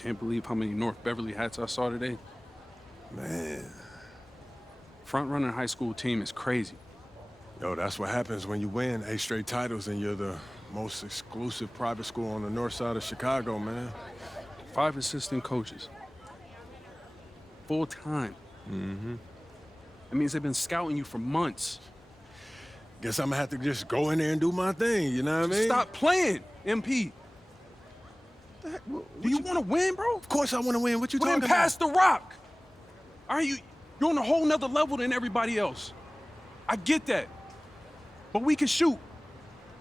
Can't believe how many North Beverly hats I saw today. Man. Front-running high school team is crazy. Yo, that's what happens when you win 8 straight titles and you're the most exclusive private school on the north side of Chicago, man. 5 assistant coaches. Full-time. Mm-hmm. That means they've been scouting you for months. Guess I'm gonna have to just go in there and do my thing, you know what I mean? Stop playing, MP. Do you want to win, bro? Of course I want to win. What you talking about? Then pass the rock. All right, you're on a whole nother level than everybody else. I get that. But we can shoot.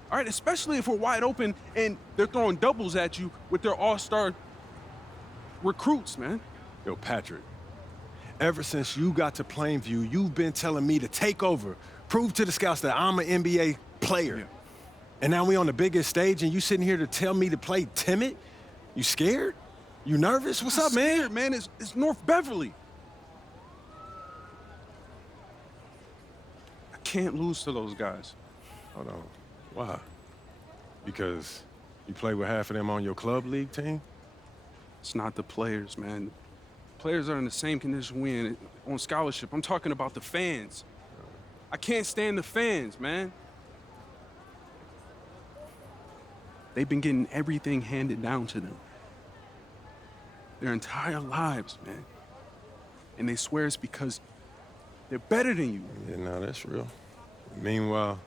All right, especially if we're wide open and they're throwing doubles at you with their all-star recruits, man. Yo, Patrick, ever since you got to Plainview, you've been telling me to take over, prove to the scouts that I'm an NBA player. Yeah. And now we on the biggest stage and you sitting here to tell me to play timid? You scared? You nervous? What's up, man? Scared, man. It's North Beverly. I can't lose to those guys. Hold on. Why? Because you play with half of them on your club league team? It's not the players, man. The players are in the same condition we in on scholarship. I'm talking about the fans. I can't stand the fans, man. They've been getting everything handed down to them. Their entire lives, man. And they swear it's because they're better than you. Yeah, no, that's real. Meanwhile,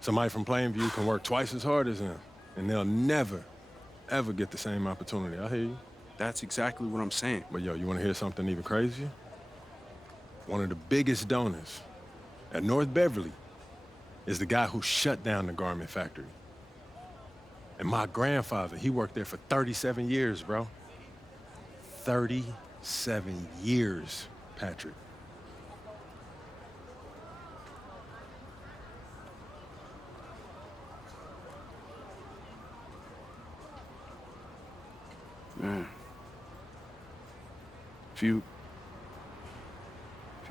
somebody from Plainview can work twice as hard as them, and they'll never, ever get the same opportunity. I hear you. That's exactly what I'm saying. But yo, you want to hear something even crazier? One of the biggest donors at North Beverly is the guy who shut down the garment factory. And my grandfather, he worked there for 37 years, bro. 37 years, Patrick. Man. If you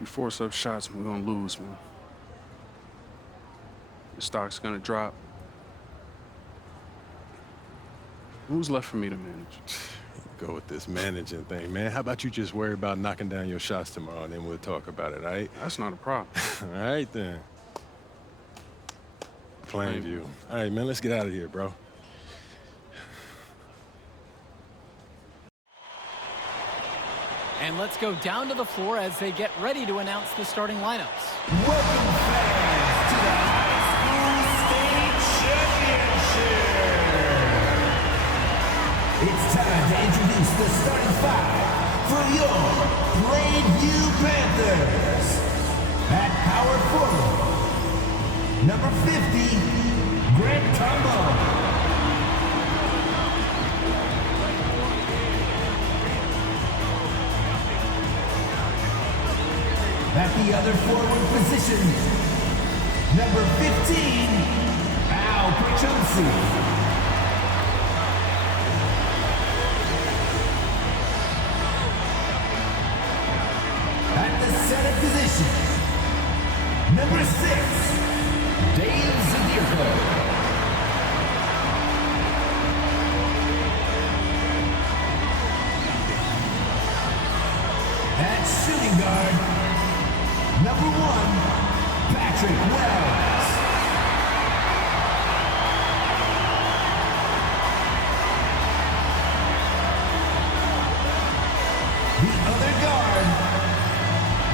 force up shots, we're gonna lose, man. The stock's gonna drop. Who's left for me to manage? Go with this managing thing, man. How about you just worry about knocking down your shots tomorrow, and then we'll talk about it, all right? That's not a problem. All right, then. Plainview. All right, man, let's get out of here, bro. And let's go down to the floor as they get ready to announce the starting lineups. Welcome, fans, to the High School State Championship. It's time to introduce the starting 5 for your Plainview Panthers. At power forward, number 50, Grant Combo. At the other forward position, number 15, Al Pachunsi. At the center position, number 6, Dave Zadirko. At shooting guard, number 1, Patrick Wells. The other guard,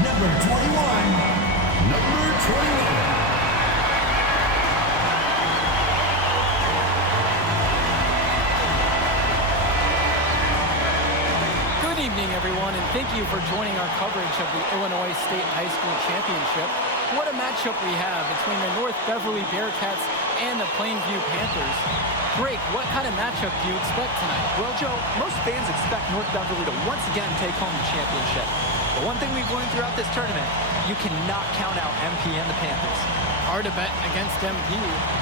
number 21, number 21. Good evening, everyone, and thank you for joining our coverage of the Illinois State High School Championship. What a matchup we have between the North Beverly Bearcats and the Plainview Panthers. Drake, what kind of matchup do you expect tonight? Well, Joe, most fans expect North Beverly to once again take home the championship. But one thing we've learned throughout this tournament, you cannot count out MP and the Panthers. Hard to bet against MP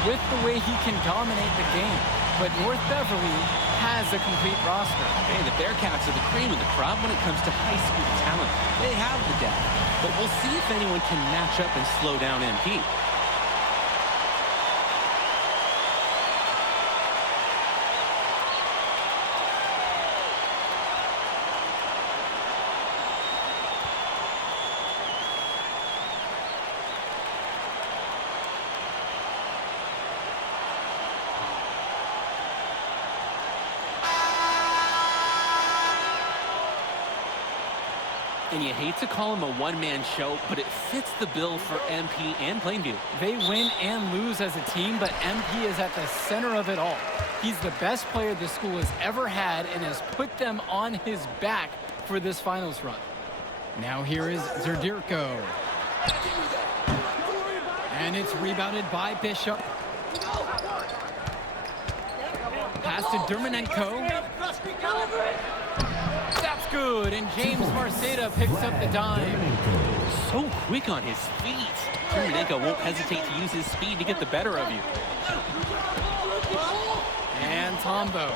with the way he can dominate the game. But North Beverly has a complete roster. Hey, the Bearcats are the cream of the crop when it comes to high school talent. They have the depth, but we'll see if anyone can match up and slow down MP. And you hate to call him a one-man show, but it fits the bill for MP and Plainview. They win and lose as a team, but MP is at the center of it all. He's the best player the school has ever had and has put them on his back for this finals run. Now here is Zerdirko. And it's rebounded by Bishop. Pass to Dermanenko. That's good, and James Marceda picks up the dime. So quick on his feet. Dermanenko won't hesitate to use his speed to get the better of you. And Tombo.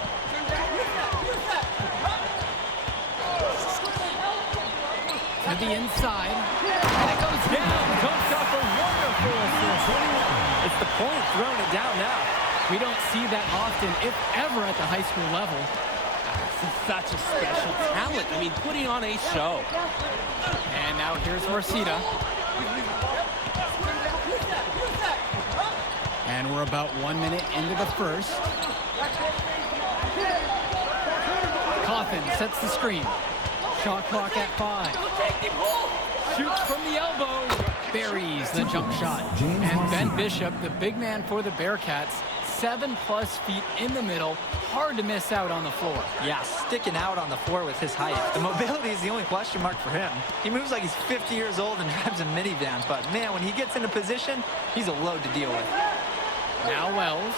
To the inside. And it goes down. Comes off a wonderful assist. It's the point, throwing it down now. We don't see that often, if ever, at the high school level. This is such a special talent. I mean, putting on a show. And now here's Marceda. And we're about 1 minute into the first. Coffin sets the screen. Shot clock at 5. Shoots from the elbow. Buries the jump shot. And Ben Bishop, the big man for the Bearcats, 7+ feet in the middle. Hard to miss out on the floor. Yeah, sticking out on the floor with his height. The mobility is the only question mark for him. He moves like he's 50 years old and drives a minivan, but man, when he gets into position, he's a load to deal with. Now Wells.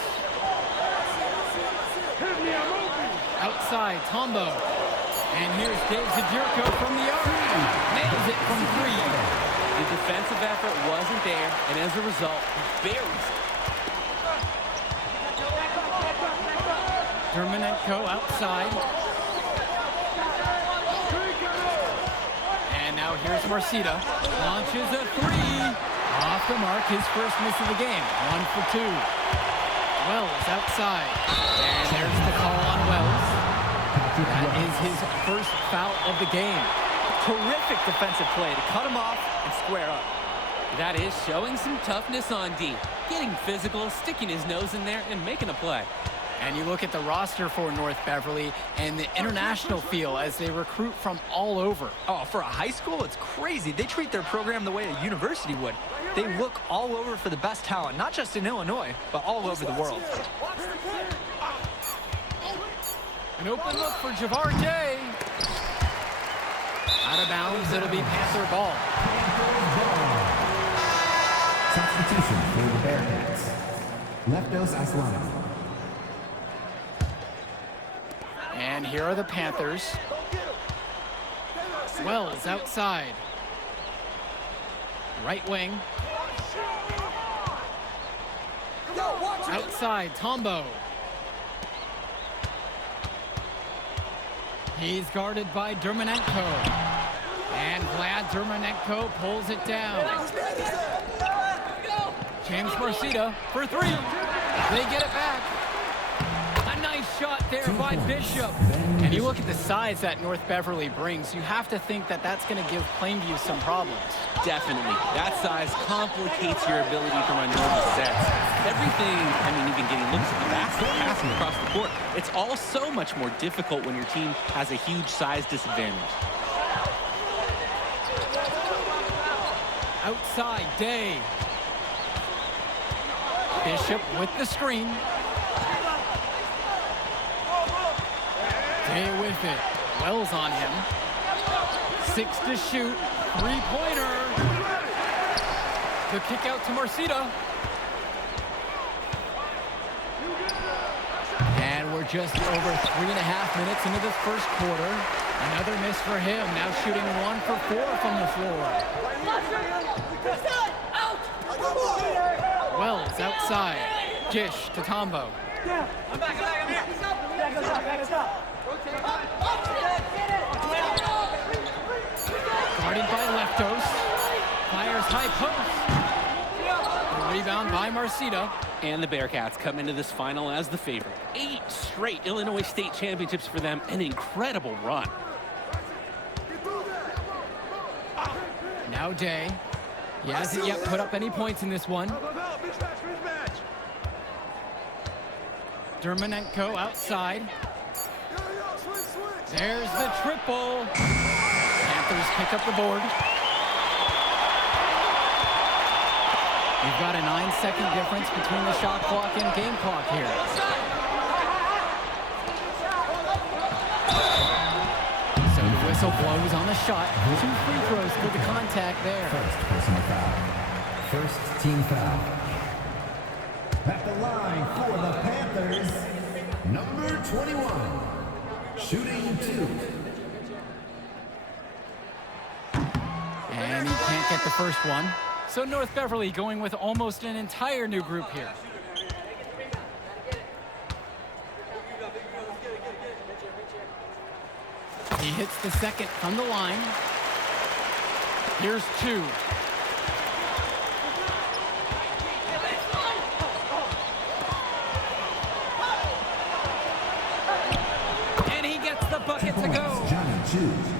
Outside, Tombo. And here's Dave Zerdirko from the arc. Nails it from 3. The defensive effort wasn't there, and as a result, he buries it. Dermanenko outside. And now here's Marceda. Launches a 3. Off the mark, his first miss of the game. 1 for 2. Wells outside. And there's the call on Wells. That is his first foul of the game. Terrific defensive play to cut him off and square up. That is showing some toughness on D. Getting physical, sticking his nose in there, and making a play. And you look at the roster for North Beverly and the international feel as they recruit from all over. Oh, for a high school, it's crazy. They treat their program the way a university would. They look all over for the best talent, not just in Illinois, but all over the world. An open look for Javar Day. Out of bounds, it'll be Panther ball. Substitution for the Bearcats. Leftos Aslanov. And here are the Panthers. Wells outside. Right wing. Outside, Tombo. He's guarded by Dermanenko. And Vlad Dermanenko pulls it down. James Marceda for 3. They get it back. A nice shot there by Bishop. And you look at the size that North Beverly brings, you have to think that that's going to give Plainview some problems. Definitely. That size complicates your ability to run normal sets. Everything, I mean, even getting looks at the basket, passing across the court, it's all so much more difficult when your team has a huge size disadvantage. Outside, Day. Bishop with the screen. Day with it. Wells on him. 6 to shoot. 3-pointer. The kick out to Marceda. And we're just over 3.5 minutes into this first quarter. Another miss for him. Now shooting 1 for 4 from the floor. Wells outside. Gish to Tombo. Guarded by Leftos. Fires high post. The rebound by Marceda. And the Bearcats come into this final as the favorite. 8 straight Illinois State championships for them. An incredible run. Now Day. He hasn't yet put up any points in this one. Dermanenko outside. There's the triple. Panthers pick up the board. We've got a 9-second difference between the shot clock and game clock here. So the whistle blows on the shot. 2 free throws for the contact there. First personal foul. First team foul. At the line for the Panthers, number 21. Shooting 2. And he can't get the first one. So North Beverly going with almost an entire new group here. He hits the second from the line. Here's 2. And he gets the bucket to go.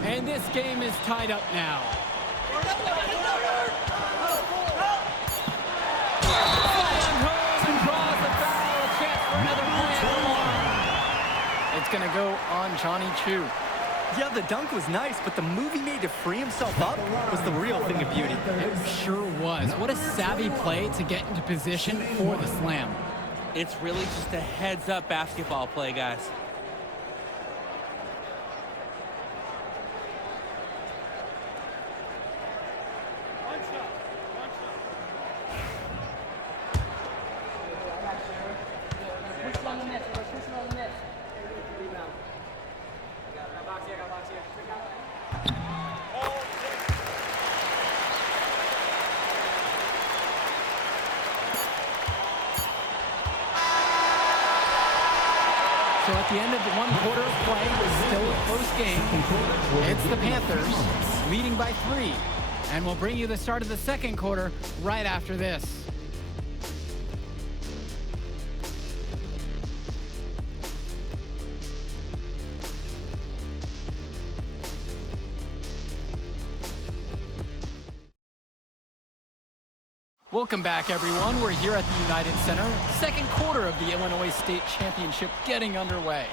And this game is tied up now. It's going to go on Johnny Chu. Yeah, the dunk was nice, but the move he made to free himself up was the real thing of beauty. It sure was. What a savvy play to get into position for the slam. It's really just a heads-up basketball play, guys. So at the end of the 1 quarter of play, it's still a close game. It's the Panthers leading by 3. And we'll bring you the start of the second quarter right after this. Welcome back, everyone. We're here at the United Center. Second quarter of the Illinois State Championship getting underway.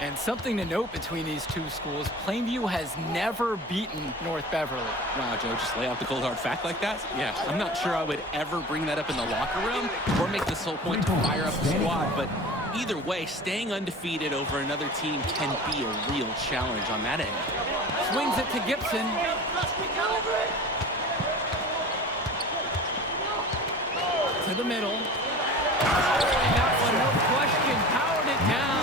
And something to note between these two schools, Plainview has never beaten North Beverly. Wow, Joe, just lay out the cold hard fact like that? Yeah, I'm not sure I would ever bring that up in the locker room or make this whole point to fire up the squad, but either way, staying undefeated over another team can be a real challenge on that end. Swings it to Gibson. To the middle. That one, no question, powered it down.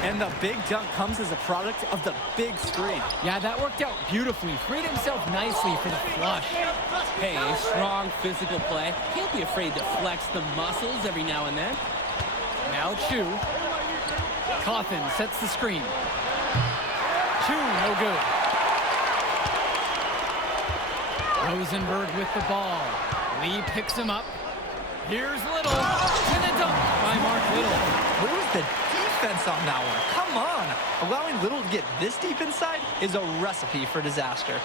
And the big dunk comes as a product of the big screen. Yeah, that worked out beautifully. Freed himself nicely for the flush. Hey, a strong physical play. Can't be afraid to flex the muscles every now and then. Now Chu. Cawthon sets the screen. Chu, no good. Rosenberg with the ball. Lee picks him up. Here's Little. And a dunk by Mark Little. Where was the defense on that one? Come on. Allowing Little to get this deep inside is a recipe for disaster.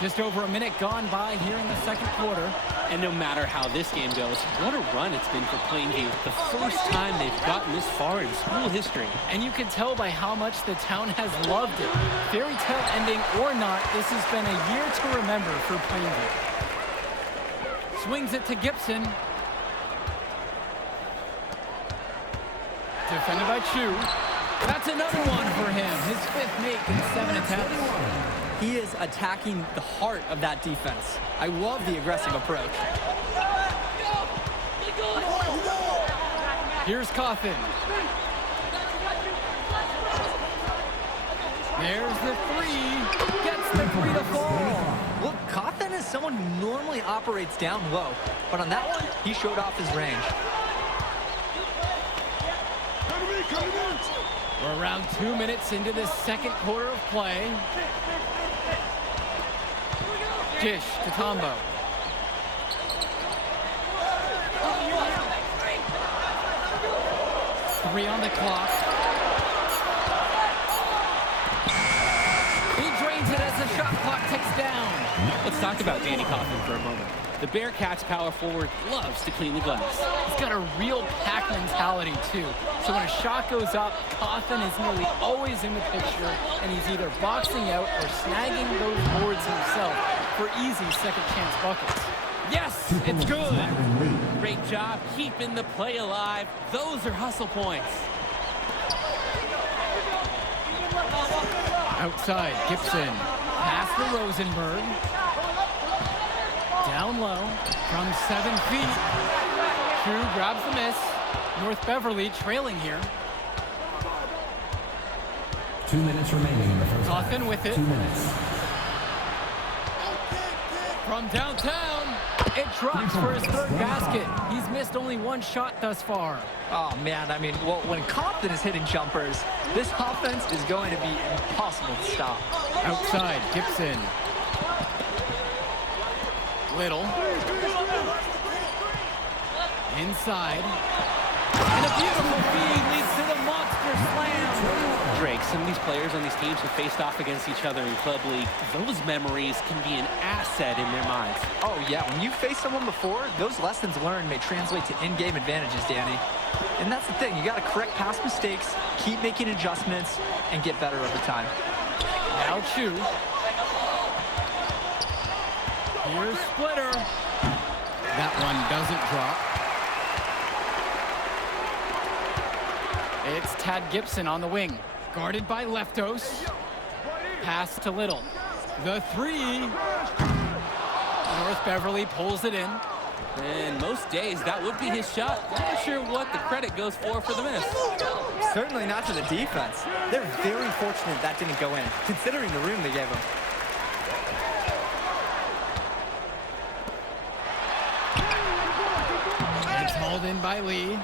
Just over a minute gone by here in the second quarter. And no matter how this game goes, what a run it's been for Plainview. The first time they've gotten this far in school history. And you can tell by how much the town has loved it. Fairy tale ending or not, this has been a year to remember for Plainview. Swings it to Gibson. Defended by Chu. That's another one for him. His 5th make in 7 attempts. He is attacking the heart of that defense. I love the aggressive approach. Here's Cawthon. There's the 3. Gets the 3 to fall. Look, Cawthon is someone who normally operates down low, but on that one, he showed off his range. We're around 2 minutes into the second quarter of play. Dish to Tombo. Three on the clock. He drains it as the shot clock ticks down. Let's talk about Danny Cawthon for a moment. The Bearcats power forward loves to clean the glass. He's got a real pack mentality, too. So when a shot goes up, Cawthon is nearly always in the picture, and he's either boxing out or snagging those boards himself for easy second-chance buckets. Yes, it's good. Great job keeping the play alive. Those are hustle points. Outside, Gibson. Pass to Rosenberg. Down low from 7 feet. True grabs the miss. North Beverly trailing here. 2 minutes remaining in the first half. Cawthon with it. 2 minutes. From downtown, it drops for his third basket. He's missed only one shot thus far. Oh, man, I mean, well, when Compton is hitting jumpers, this offense is going to be impossible to stop. Outside, Gibson. Little. Inside. And a beautiful feed leads to the monster slam. Drake, some of these players on these teams have faced off against each other in Club League. Those memories can be an asset in their minds. Oh, yeah, when you've faced someone before, those lessons learned may translate to in-game advantages, Danny. And that's the thing. You got to correct past mistakes, keep making adjustments, and get better over time. Now Chu. Here's Splitter. That one doesn't drop. It's Tad Gibson on the wing. Guarded by Leftos. Pass to Little. The three. North Beverly pulls it in. And most days, that would be his shot. Not sure what the credit goes for the miss. Certainly not to the defense. They're very fortunate that didn't go in, considering the room they gave him. It's hauled in by Lee.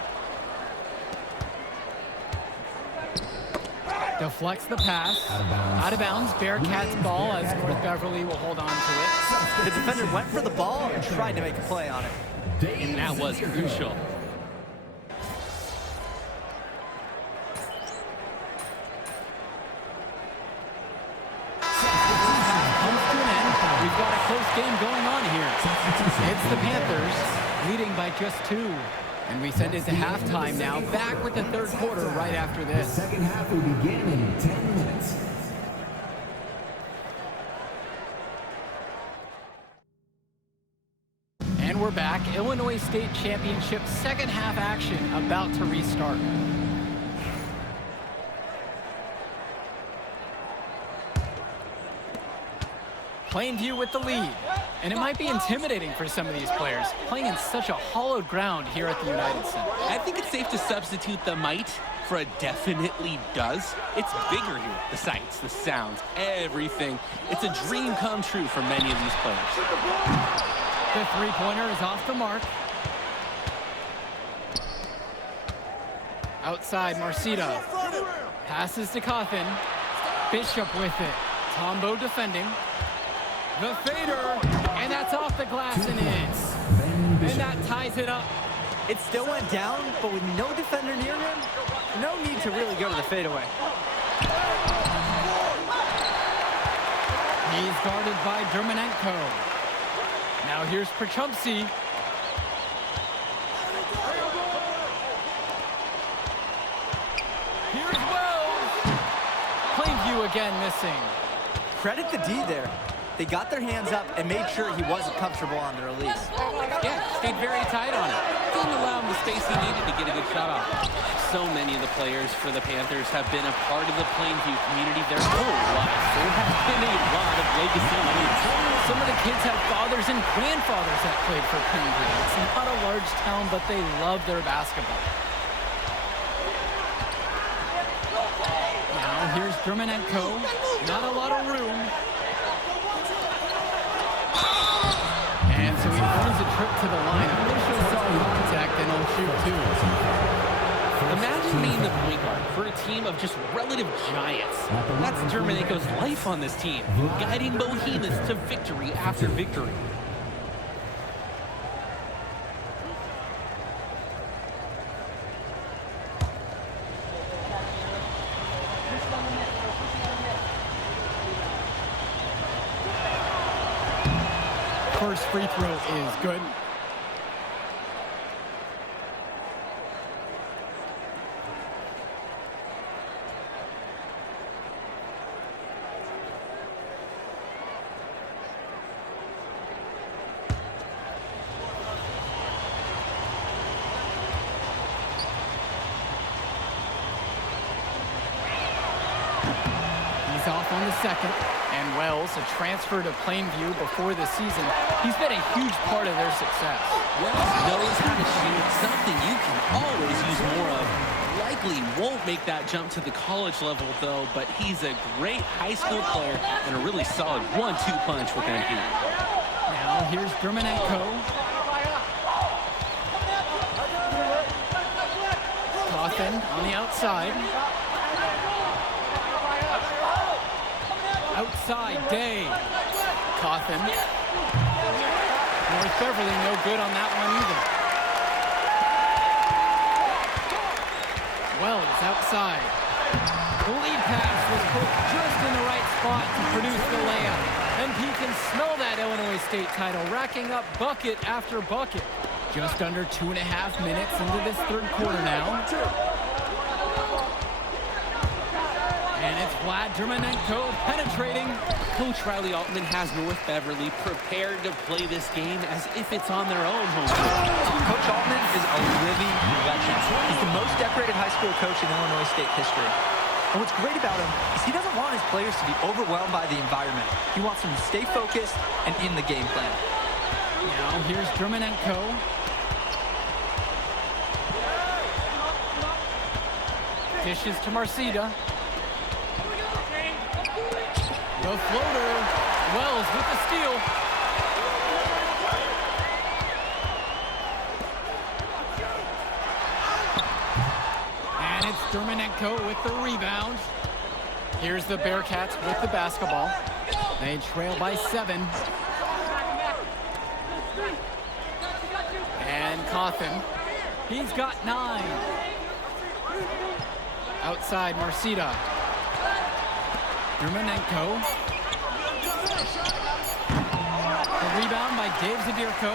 Deflects the pass. Out of bounds. Bearcats ball as North Beverly will hold on to it. The defender went for the ball and tried to make a play on it. And that was crucial. Comes to an end. We've got a close game going on here. It's the Panthers leading by just 2. And we send it to halftime now. Back with the third quarter right after this. Second half will begin in 10 minutes. And we're back. Illinois State Championship second half action about to restart. Plainview with the lead. And it might be intimidating for some of these players, playing in such a hollowed ground here at the United Center. I think it's safe to substitute the might for a definitely does. It's bigger here. The sights, the sounds, everything. It's a dream come true for many of these players. The three-pointer is off the mark. Outside, Marcita. Passes to Cawthon. Bishop with it. Tombo defending. The fader, and that's off the glass and in. And that ties it up. It still went down, but with no defender near him, no need to really go to the fadeaway. He's guarded by Dermanenko. Now here's Prochumpsky. Here's Wells. Plainview again missing. Credit the D there. They got their hands up and made sure he wasn't comfortable on the release. Yeah, stayed very tight on it. Didn't allow him the space he needed to get a good shot off. So many of the players for the Panthers have been a part of the Plainview community their whole lives. There has been a lot of legacy moments. Some of the kids have fathers and grandfathers that played for Plainview. It's not a large town, but they love their basketball. Now here's Dermanenko. Not a lot of room. And so he earns a trip to the line. Initial contact, and he'll shoot 2. Imagine being the point guard for a team of just relative giants. That's Dermanenko's life on this team, guiding Bohemians to victory after victory. For first free throw is good. Off on the second, and Wells, a transfer to Plainview before the season. He's been a huge part of their success. Wells knows how to shoot, something you can always use more of. Likely won't make that jump to the college level, though, but he's a great high school player and a really solid 1-2 punch with MP. Now here's Drumanenko. Coffin on the outside. Outside, Day. Coffin. North Beverly no good on that one either. Wells outside. The lead pass was put just in the right spot to produce the layup. MP can smell that Illinois State title, racking up bucket after bucket. Just under 2.5 minutes into this third quarter now. And it's Vlad Drumanenko penetrating. Coach Riley Altman has North Beverly prepared to play this game as if it's on their own home court. Coach Altman is a living legend. He's the most decorated high school coach in Illinois State history. And what's great about him is he doesn't want his players to be overwhelmed by the environment. He wants them to stay focused and in the game plan. Now here's Drumanenko. Dishes to Marcida. The floater. Wells with the steal. And it's Drumanenko with the rebound. Here's the Bearcats with the basketball. They trail by 7. And Coffin. He's got 9. Outside, Marcida. Drumanenko. The rebound by Dave Zabierko.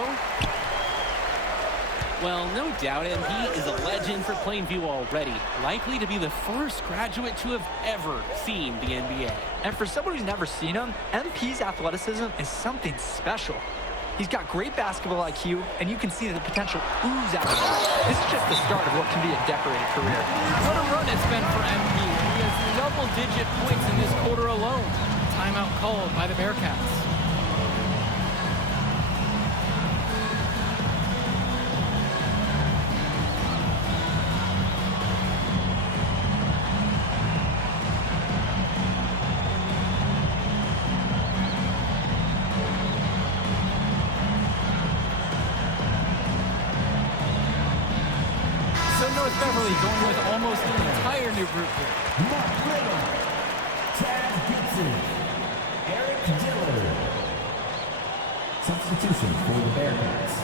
Well, no doubt MP is a legend for Plainview already. Likely to be the first graduate to have ever seen the NBA. And for someone who's never seen him, MP's athleticism is something special. He's got great basketball IQ, and you can see the potential ooze out of him. This is just the start of what can be a decorated career. What a run it's been for MP. He has double-digit points in this quarter alone. Timeout called by the Bearcats. North Beverly going with almost the entire new group here. Mark Little, Chad Gibson, Eric Dillard. Substitution for the Bearcats.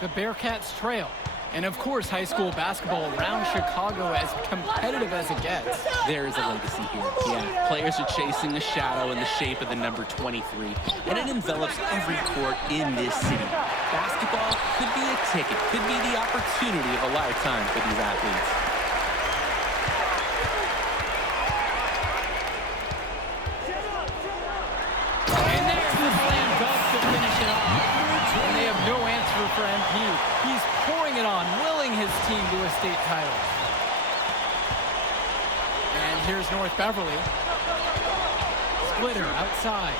The Bearcats trail. And of course, high school basketball around Chicago as competitive as it gets. There is a legacy here. Yeah, players are chasing the shadow in the shape of the number 23, and it envelops every court in this city. Basketball could be a ticket, could be the opportunity of a lifetime for these athletes. And there's the slam dunk to finish it off. And they have no answer for MP. He's pouring it on, willing his team to a state title. And here's North Beverly. Splitter outside.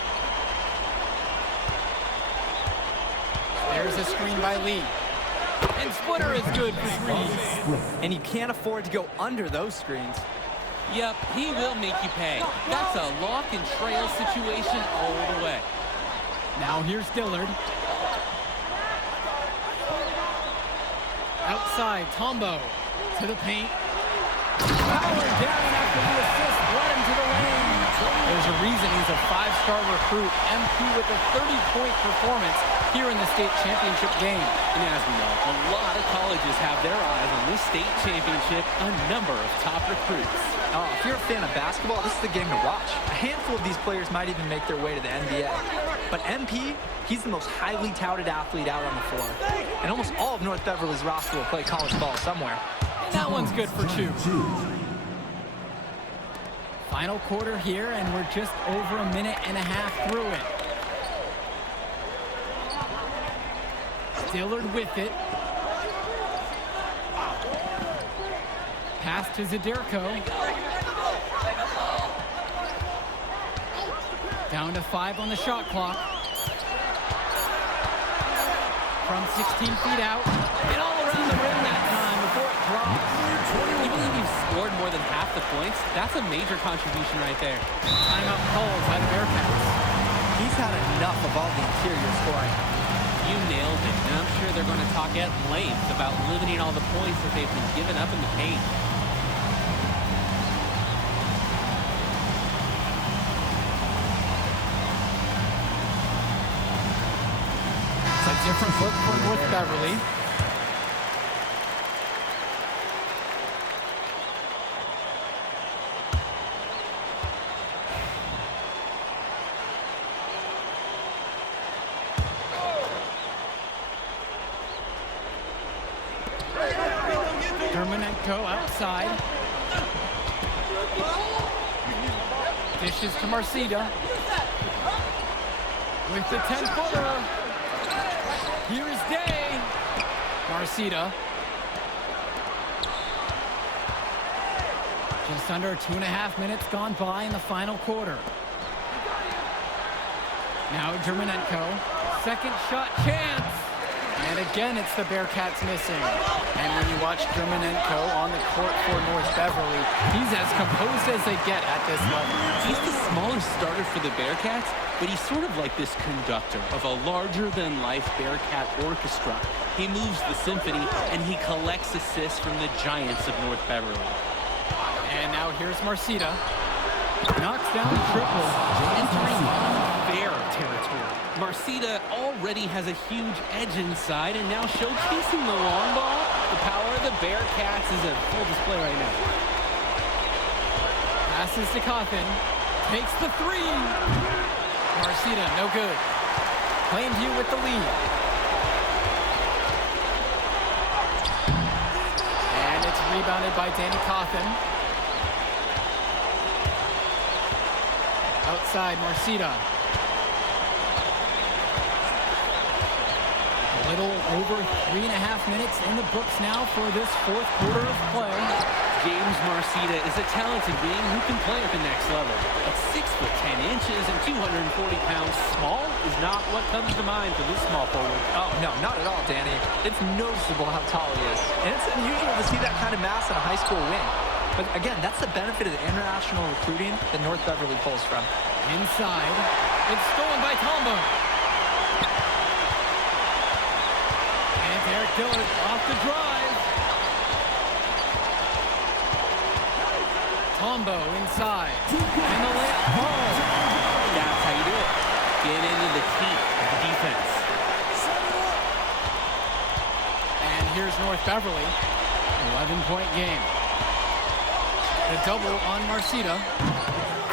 There's a screen by Lee. And Splitter is good for 3. And you can't afford to go under those screens. Yep, he will make you pay. That's a lock and trail situation all the way. Now here's Dillard. Outside, Tombo to the paint. Power down after the assist, brought him to the lane. There's a reason he's a 5-star recruit. MP with a 30-point performance here in the state championship game. And as we know, a lot of colleges have their eyes on this state championship, a number of top recruits. Oh, if you're a fan of basketball, this is the game to watch. A handful of these players might even make their way to the NBA. But MP, he's the most highly touted athlete out on the floor. And almost all of North Beverly's roster will play college ball somewhere. That one's good for 2. Final quarter here, and we're just over a minute and a half through it. Dillard with it. Pass to Zaderko. Down to 5 on the shot clock. From 16 feet out. And all around the rim that time before it drops. Even if you've scored more than half the points, that's a major contribution right there. Timeout called by the Bearcats. He's had enough of all the interior scoring. You nailed it, and I'm sure they're going to talk at length about limiting all the points that they've been giving up in the paint. It's a different look for North Beverly. Outside. Dishes to Marcida. With the 10-footer. Here is Day. Marcida. Just under 2.5 minutes gone by in the final quarter. Now Germanenko. Second shot chance. And again, it's the Bearcats missing. And when you watch Germanenko on the court for North Beverly, he's as composed as they get at this level. He's the smaller starter for the Bearcats, but he's sort of like this conductor of a larger-than-life Bearcat orchestra. He moves the symphony, and he collects assists from the giants of North Beverly. And now here's Marcida. Knocks down the triple. Entering unfair territory. Marcida already has a huge edge inside, and now showcasing the long ball. The power of the Bearcats is a full display right now. Passes to Cawthon. Takes the 3. Marcida, no good. Plainview with the lead. And it's rebounded by Danny Cawthon. Outside, Marcida. A little over 3.5 minutes in the books now for this 4th quarter of play. James Marcida is a talented wing who can play at the next level. At 6'10" and 240 pounds, small is not what comes to mind for this small forward. Oh, no, not at all, Danny. It's noticeable how tall he is. And it's unusual to see that kind of mass in a high school wing. But again, that's the benefit of the international recruiting that North Beverly pulls from. Inside, it's stolen by Tombo. And Derek Dillard off the drive. Tombo inside. And the layup home. That's how you do it. Get into the teeth of the defense. And here's North Beverly. 11-point game. The double on Marcida.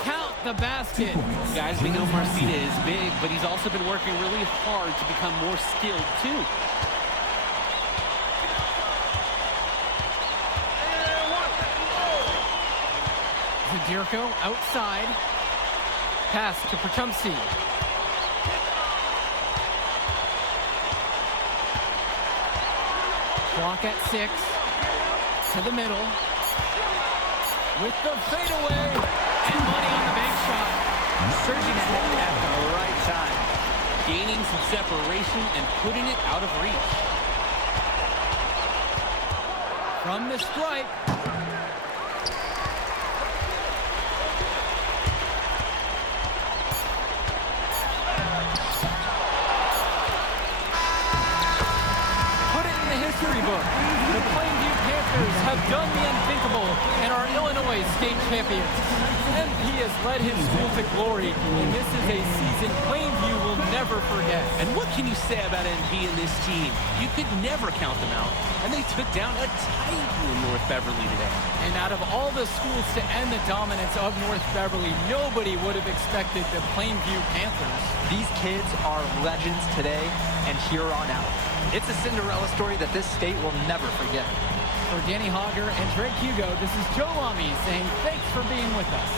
Count the basket. Guys, we know Marcida is big, but he's also been working really hard to become more skilled, too. Zadirko outside. Pass to Pertumsi. Clock at 6. To the middle. With the fadeaway. And money on the bank shot. Surging ahead at the right time. Gaining some separation and putting it out of reach. From the stripe. have done the unthinkable and are Illinois state champions. MP has led his school to glory, and this is a season Plainview will never forget. And what can you say about NP and this team? You could never count them out, and they took down a Titan in North Beverly today. And out of all the schools to end the dominance of North Beverly, nobody would have expected the Plainview Panthers. These kids are legends today and here on out. It's a Cinderella story that this state will never forget. For Danny Hogger and Drake Hugo, this is Joe Lamy saying thanks for being with us.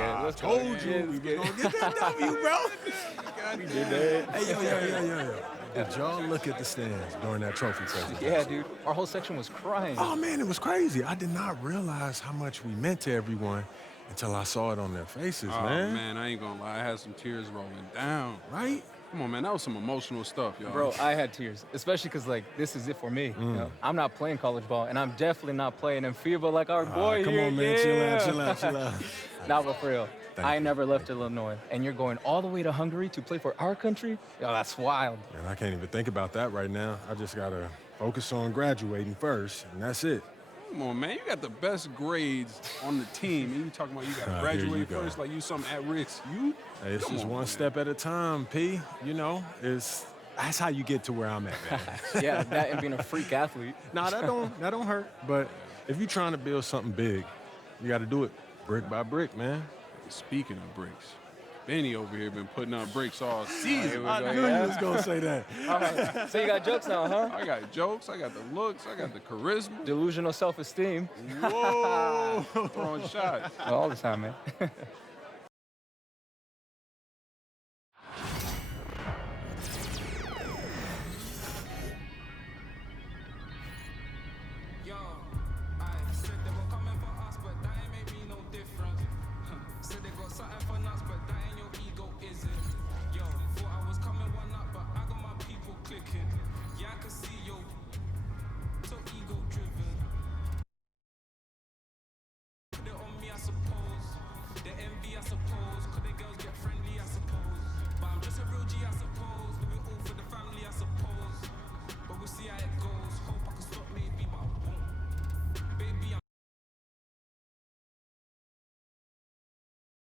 I told you we were gonna get that W, bro. We did that. Hey, yo. Did y'all look at the stands during that trophy presentation? Yeah, dude. Our whole section was crying. Oh, man, it was crazy. I did not realize how much we meant to everyone until I saw it on their faces, Oh, man. man, I ain't gonna lie. I had some tears rolling down. Right? Come on, man. That was some emotional stuff, y'all. Bro, I had tears, especially because, like, this is it for me. You know? I'm not playing college ball, and I'm definitely not playing in FIBA like our boy come here. on, man. Yeah. Chill out. Nah, but for real, Thank I you. never left Illinois, and you're going all the way to Hungary to play for our country? Yo, that's wild. And I can't even think about that right now. I just got to focus on graduating first, and that's it. Come on, man. You got the best grades on the team, and you talking about you got to Here graduate you go. first like you something at risk. You? Hey, it's Come just on, one man. step at a time, P. You know, that's how you get to where I'm at, man. Yeah, that and being a freak athlete. Nah, that don't hurt. But if you're trying to build something big, you got to do it brick by brick, man. Speaking of bricks, Benny over here been putting up bricks all season. I knew you was gonna say that. All right, so you got jokes now, huh? I got jokes, I got the looks, I got the charisma. Delusional self-esteem. Whoa, throwing shots. All the time, man. Yo, I said they were coming for us, but that ain't made me no difference. Said they got something for us, but that ain't your ego, is it? Yo, thought I was coming one up, but I got my people clicking. Yeah, I can see yo, so ego driven. Put it on me, I suppose. The envy, I suppose. Could the girls get friendly, I suppose. But I'm just a real G, I suppose. Do it all for the family, I suppose.